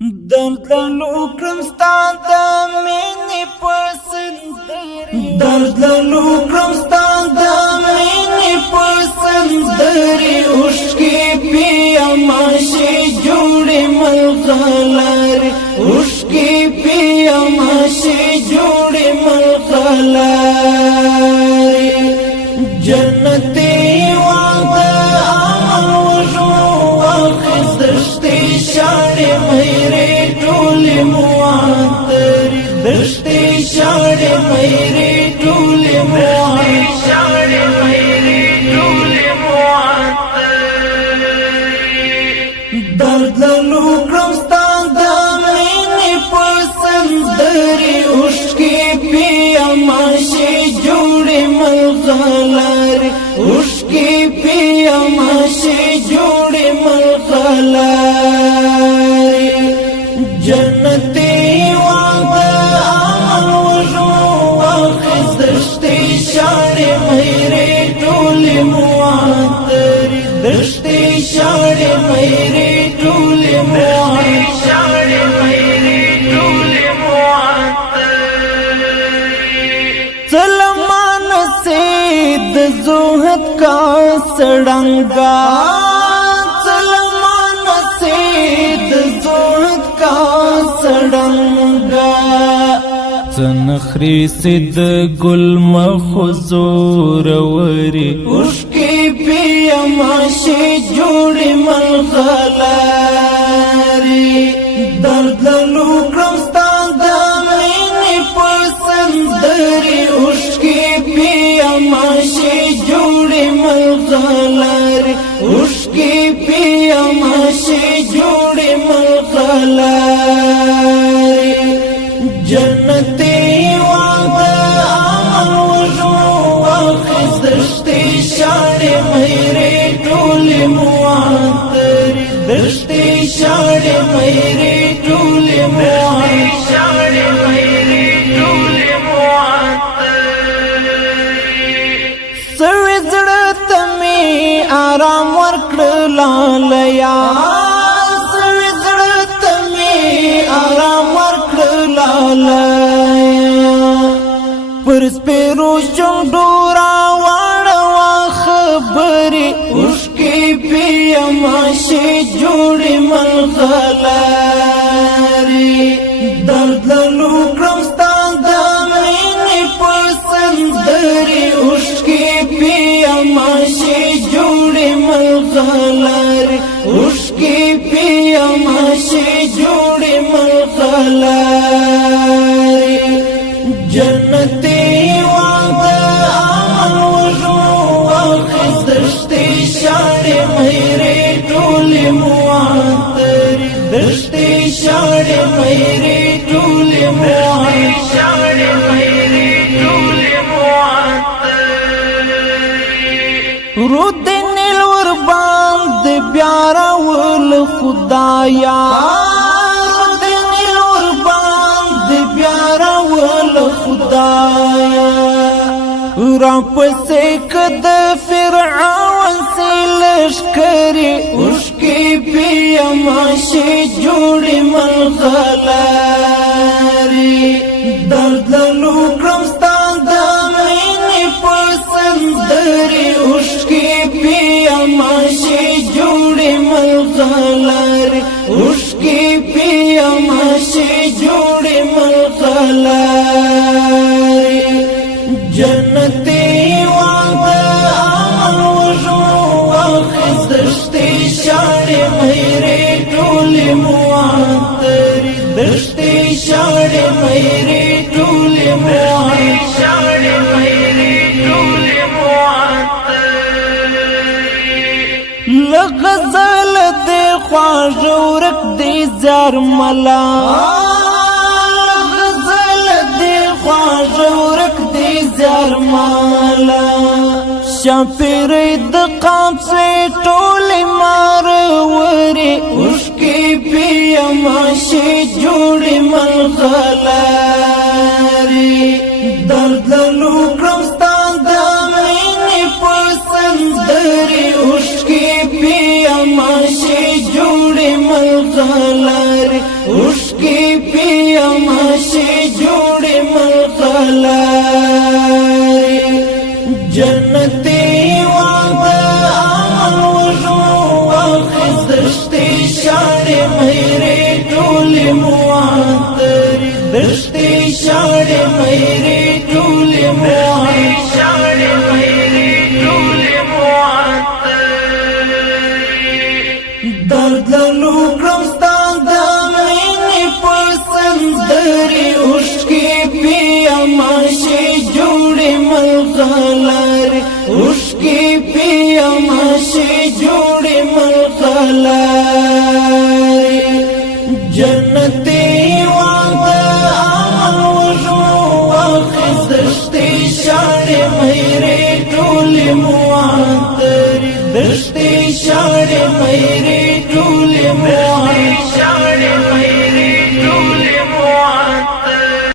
درد لوکرم ستا د مینې په سندرې درد لوکرم ستا د مینې په سندرې اوښکې پیماشې جوړې ملغلرې اوښکې پیماشې جوړې ملغلرې جنتي وعده امن وژنو واخیستشتې شاړې مېرې ټولې معطرې دشتې شاړې مېرې ټولې معطرې درد لوکرم ستا د مینې په سندرې اوښکې پیماشې جوړې ملغلرې اوښکې پیماشې جوړې ملغلرې جنتي وعده امن وژنو واخیستشتې شاړې مېرې ټولې معطرې دشتې شاړې مېرې ټولې سلمان سے د زهد کا سړنګا سلمان سے د زهد کا سړنګا زنخری سید گل مخزور وری اوښکې پیماشې جوړې ملغلرې درد لوکرم ستا د مینې په سندرې اوښکې پیماشې جوړې ملغلرې اوښکې پیماشې جوړې ملغلرې جنتي وعده امن وژنو واخیستشتې شاړې مېرې ټولې معطرې دشتې شاړې مېرې ټولې سوي زړه ته مې آرام ورکړه لالیا سوي زړه ته مې آرام ورکړه لالیا پر سپېرو شونډو راواړوه خبرې اوښکې پیماشې جوړې ملغلرې درد لوکرم ستا د مینې په سندرې اوښکې پیماشې جوړې ملغلرې اوښکې پیماشې جوړې ملغلرې جنتي وعده امن وژنو واخیستشتې شاړې مېرې ټولې معطرې دشتې شاړې مېرې ټولې رود نیل ور باندې بیا راول خدایا رود نیل ور باندې بیا راول خدایا را پسې کد فرعون سي لشکرې اوښکې پیماشې جوړې ملغلرې درد لوکرم ستا د مینې په سندرې اوښکې پیماشې جوړې ملغلرې اوښکې پیماشې جوړې ملغلرې جنتي وعده امن وژنو واخیستشتې شاړې مېرې ټولې معطرې دشتې شاړې مېرې ټولې لغزل دې خواږه ورک دې زرملا لغزل دې خواږه ورک دې زرملا شاپېرې د قامڅې ټولې مارورې اوښکې پیماشې جوړې ملغلرې درد لوکرم ستا د مینې په سندرې اوښکې پیماشې جوړې ملغلرې ملغلاري جنتي وعده عمل وجو واخذشتي شعري مهري طولي معطري دشتي شعري مهري طولي درد لالو کرمستان دا مینی پسندری اشکی پیا ماشی جوڑی ملغلاری اشکی پیا ماشی جوڑی ملغلاری جنتی وعده عمل وجو واخذشتی شعری مهری طولی معطری دشتی شعری مهری طولی معطری